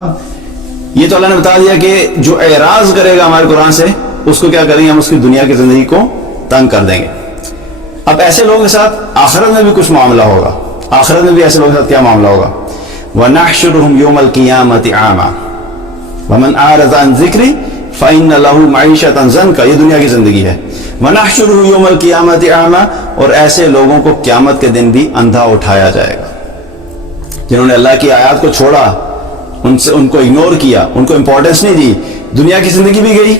یہ تو اللہ نے بتا دیا کہ جو اعراض کرے گا ہمارے قرآن سے اس کو کیا کریں گے، ہم اس کی دنیا کی زندگی کو تنگ کر دیں گے۔ اب ایسے لوگوں کے ساتھ آخرت میں بھی کچھ معاملہ ہوگا، آخرت میں بھی ایسے لوگوں کے ساتھ کیا معاملہ ہوگا؟ وَنَحْشُرُهُمْ يَوْمَ الْقِيَامَةِ أَعْمَى وَمَنْ أَعْرَضَ عَنْ ذِكْرِي فَإِنَّ لَهُ مَعِيشَةً ضَنْكَ، یہ دنیا کی زندگی ہے۔ وَنَحْشُرُهُ يَوْمَ الْقِيَامَةِ أَعْمَى، اور ایسے لوگوں کو قیامت کے دن بھی اندھا اٹھایا جائے گا جنہوں نے اللہ کی آیات کو چھوڑا، ان کو اگنور کیا، ان کو امپورٹنس نہیں دی، دنیا کی زندگی بھی گئی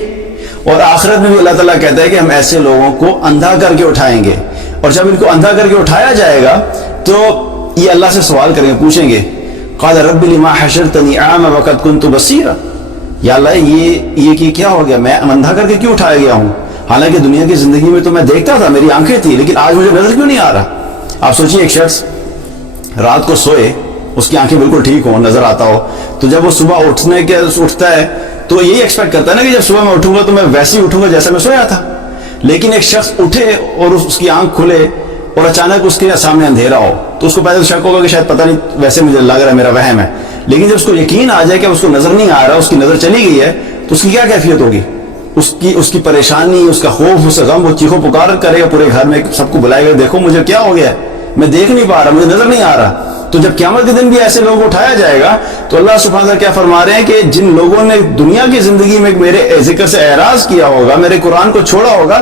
اور آخرت میں بھی اللہ تعالیٰ کہتا ہے کہ ہم ایسے لوگوں کو اندھا کر کے اٹھائیں گے۔ اور جب ان کو اندھا کر کے اٹھایا جائے گا تو یہ اللہ سے سوال کریں گے، پوچھیں گے قال رب لما حشرتنی اعمی وقد كنت بصیرا، یا اللہ یہ کیا ہو گیا، میں اندھا کر کے کیوں اٹھایا گیا ہوں؟ حالانکہ دنیا کی زندگی میں تو میں دیکھتا تھا، میری آنکھیں تھی، لیکن آج مجھے نظر کیوں نہیں آ رہا؟ آپ سوچیے ایک شخص رات کو سوئے، اس کی آنکھیں بالکل ٹھیک ہوں، نظر آتا ہو، تو جب وہ صبح اٹھتا ہے تو یہی ایکسپیکٹ کرتا ہے نا کہ جب صبح میں اٹھوں گا تو میں ویسے ہی اٹھوں گا جیسا میں سویا تھا۔ لیکن ایک شخص اٹھے اور اس کی آنکھ کھلے اور اچانک اس کے سامنے اندھیرا ہو تو اس کو پہلے تو شک ہوگا کہ شاید پتہ نہیں، ویسے مجھے لگ رہا ہے میرا وہم ہے، لیکن جب اس کو یقین آ جائے کہ اس کو نظر نہیں آ رہا، اس کی نظر چلی گئی ہے، تو اس کی کیا کیفیت ہوگی؟ اس کی پریشانی، اس کا خوف، اس کا غم، وہ چیخو پکار کرے گا پورے گھر میں، سب کو بلائے گا، دیکھو مجھے کیا ہو گیا ہے، میں دیکھ نہیں پا رہا، مجھے نظر نہیں آ رہا۔ تو جب قیامت کے دن بھی ایسے لوگوں کو اٹھایا جائے گا تو اللہ سبحانہ وتعالیٰ کیا فرما رہے ہیں کہ جن لوگوں نے دنیا کی زندگی میں میرے ذکر سے اعراض کیا ہوگا، میرے قرآن کو چھوڑا ہوگا،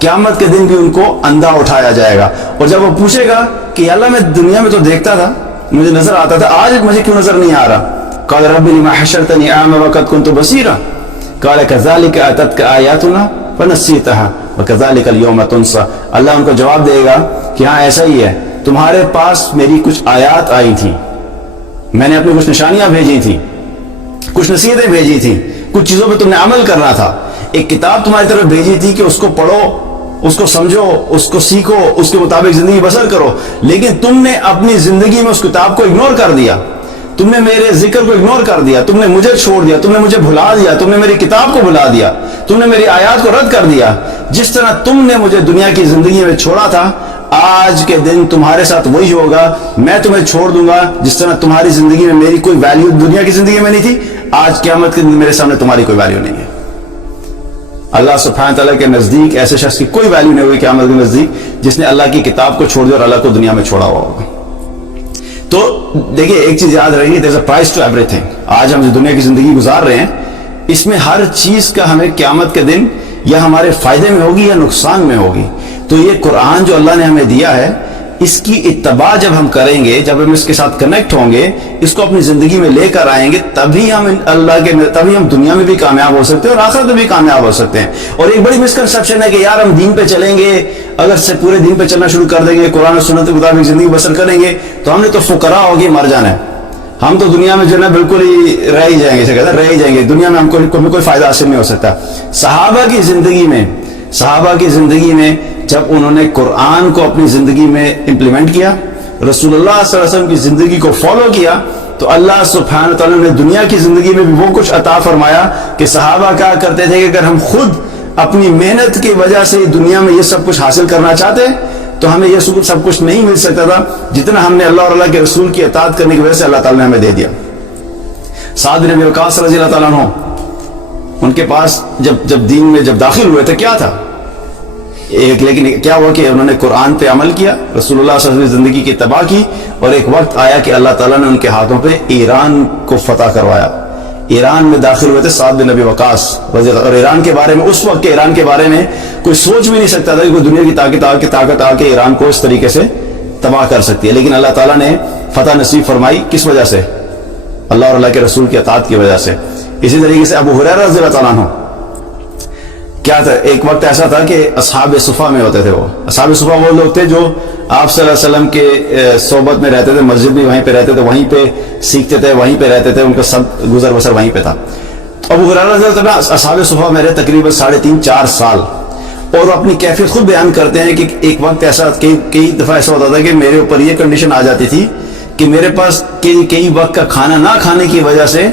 قیامت کے دن بھی ان کو اندھا اٹھایا جائے گا۔ اور جب وہ پوچھے گا کہ اللہ میں دنیا میں تو دیکھتا تھا، مجھے نظر آتا تھا، آج مجھے کیوں نظر نہیں آ رہا؟ قال رب لما حشرتنی اعمی وقد كنت بصیرا قال كذلك اتتك آیاتنا فنسیتها وكذلك اليوم تنسى، اللہ ان کو جواب دے گا کہ ہاں ایسا ہی ہے، تمہارے پاس میری کچھ آیات آئی تھیں، میں نے اپنی کچھ نشانیاں بھیجی تھیں، کچھ نصیحتیں بھیجی تھیں، کچھ چیزوں پہ تم نے عمل کرنا تھا، ایک کتاب تمہاری طرف بھیجی تھی کہ اس کو پڑھو، اس کو سمجھو، اس کو سیکھو، اس کے مطابق زندگی بسر کرو، لیکن تم نے اپنی زندگی میں اس کتاب کو اگنور کر دیا، تم نے میرے ذکر کو اگنور کر دیا، تم نے مجھے چھوڑ دیا، تم نے مجھے بھلا دیا، تم نے میری کتاب کو بھلا دیا، تم نے میری آیات کو رد کر دیا۔ جس طرح تم نے مجھے دنیا کی زندگی میں چھوڑا تھا، آج کے دن تمہارے ساتھ وہی ہوگا، میں تمہیں چھوڑ دوں گا، جس طرح تمہاری زندگی میں میری کوئی ویلیو دنیا کی زندگی میں نہیں تھی، آج قیامت کے دن میرے سامنے تمہاری کوئی ویلیو نہیں ہے۔ اللہ سبحانہ تعالیٰ کے نزدیک ایسے شخص کی کوئی ویلیو نہیں ہوگی قیامت کے نزدیک جس نے اللہ کی کتاب کو چھوڑ دیا اور اللہ کو دنیا میں چھوڑا ہوا ہوگا۔ تو دیکھیے ایک چیز یاد رہی، there's a price to everything۔ آج ہم جو دنیا کی زندگی گزار رہے ہیں، اس میں ہر چیز کا ہمیں قیامت کے دن یا ہمارے فائدے میں ہوگی یا نقصان میں ہوگی۔ تو یہ قرآن جو اللہ نے ہمیں دیا ہے، اس کی اتباع جب ہم کریں گے، جب ہم اس کے ساتھ کنیکٹ ہوں گے، اس کو اپنی زندگی میں لے کر آئیں گے، تبھی ہم دنیا میں بھی کامیاب ہو سکتے ہیں اور آخرت میں بھی کامیاب ہو سکتے ہیں۔ اور ایک بڑی مسکنسپشن ہے کہ یار ہم دین پہ چلیں گے، اگر سے پورے دین پہ چلنا شروع کر دیں گے، قرآن و سنت کے مطابق زندگی بسر کریں گے تو ہم نے تو فقراء ہوگی مر جانا ہے، ہم تو دنیا میں جو ہے نا بالکل ہی رہ ہی جائیں گے، رہ ہی جائیں گے، دنیا میں ہم کو کوئی فائدہ حاصل نہیں ہو سکتا۔ صحابہ کی زندگی میں جب انہوں نے قرآن کو اپنی زندگی میں امپلیمنٹ کیا، رسول اللہ صلی اللہ علیہ وسلم کی زندگی کو فالو کیا، تو اللہ سبحانہ تعالیٰ نے دنیا کی زندگی میں بھی وہ کچھ عطا فرمایا کہ صحابہ کہا کرتے تھے کہ اگر ہم خود اپنی محنت کی وجہ سے دنیا میں یہ سب کچھ حاصل کرنا چاہتے تو ہمیں یہ سب کچھ نہیں مل سکتا تھا جتنا ہم نے اللہ اور اللہ کے رسول کی اطاعت کرنے کی وجہ سے اللہ تعالیٰ نے ہمیں دے دیا۔ سعد بن ابی وقاص رضی اللہ تعالیٰ عنہ، ان کے پاس جب دین میں جب داخل ہوئے تھے کیا تھا، لیکن کیا ہوا کہ انہوں نے قرآن پہ عمل کیا، رسول اللہ صلی اللہ علیہ وسلم زندگی کی اتباع کی، اور ایک وقت آیا کہ اللہ تعالیٰ نے ان کے ہاتھوں پہ ایران کو فتح کروایا۔ ایران میں داخل ہوئے تھے سعد بن ابی وقاص رضی اللہ، اور ایران کے بارے میں اس وقت کے ایران کے بارے میں کوئی سوچ بھی نہیں سکتا تھا کہ کوئی دنیا کی طاقت آ کے ایران کو اس طریقے سے تباہ کر سکتی ہے، لیکن اللہ تعالیٰ نے فتح نصیب فرمائی، کس وجہ سے؟ اللہ اور اللہ کے رسول کی اطاعت کی وجہ سے۔ اسی طریقے سے ابو ہریرہ رضی اللہ تعالیٰ عنہ، کیا تھا، ایک وقت ایسا تھا کہ اصحاب صفہ میں ہوتے تھے، وہ اصحاب صفہ وہ لوگ تھے جو آپ صلی اللہ علیہ وسلم کے صحبت میں رہتے تھے، مسجد بھی وہیں پہ رہتے تھے، وہیں پہ سیکھتے تھے، وہیں پہ رہتے تھے، ان کا سب گزر بسر وہیں پہ تھا۔ ابو ہریرہ رضی اللہ عنہ اصحاب صفہ میں رہے تقریباً 3.5-4 سال، اور اپنی کیفیت خود بیان کرتے ہیں کہ ایک وقت ایسا کئی دفعہ ایسا ہوتا تھا کہ میرے اوپر یہ کنڈیشن آ جاتی تھی کہ میرے پاس کئی وقت کا کھانا نہ کھانے کی وجہ سے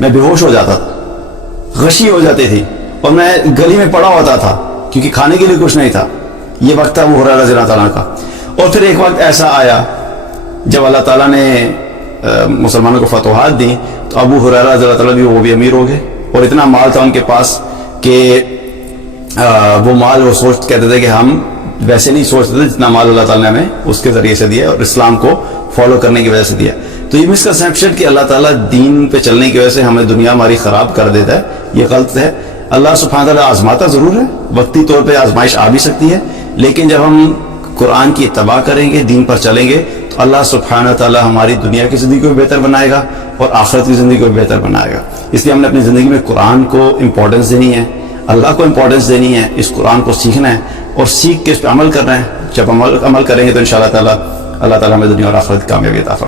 میں بے ہوش ہو جاتا تھا، غشی ہو جاتی تھی، اور میں گلی میں پڑا ہوتا تھا کیونکہ کھانے کے لیے کچھ نہیں تھا۔ یہ وقت تھا ابو ہریرہ رضی اللہ تعالیٰ کا۔ اور پھر ایک وقت ایسا آیا جب اللہ تعالیٰ نے مسلمانوں کو فتوحات دی تو ابو ہریرہ رضی اللہ تعالیٰ بھی وہ بھی امیر ہو گئے، اور اتنا مال تھا ان کے پاس کہ وہ مال وہ کہتے تھے کہ ہم ویسے نہیں سوچتے تھے جتنا مال اللہ تعالیٰ نے ہمیں اس کے ذریعے سے دیا اور اسلام کو فالو کرنے کی وجہ سے دیا. تو یہ مسکنسیپشن کہ اللہ تعالیٰ دین پہ چلنے کی وجہ سے ہمیں دنیا ہماری خراب کر دیتا ہے، یہ غلط ہے. اللہ سبحانہ تعالیٰ آزماتا ضرور ہے، وقتی طور پہ آزمائش آ بھی سکتی ہے، لیکن جب ہم قرآن کی اتباع کریں گے، دین پر چلیں گے، تو اللہ سبحانہ تعالیٰ ہماری دنیا کی زندگی کو بھی بہتر بنائے گا اور آخرت کی زندگی کو بھی بہتر بنائے گا. اس لیے ہم نے اپنی زندگی میں قرآن کو امپورٹنس دینی ہے، اللہ کو امپورٹنس دینی ہے، اس قرآن کو سیکھنا ہے اور سیکھ کے اس پہ عمل کرنا ہے. جب عمل کریں گے تو انشاءاللہ تعالیٰ اللہ تعالیٰ ہمیں دنیا اور آخرت کی کامیابی عطا فرمائے.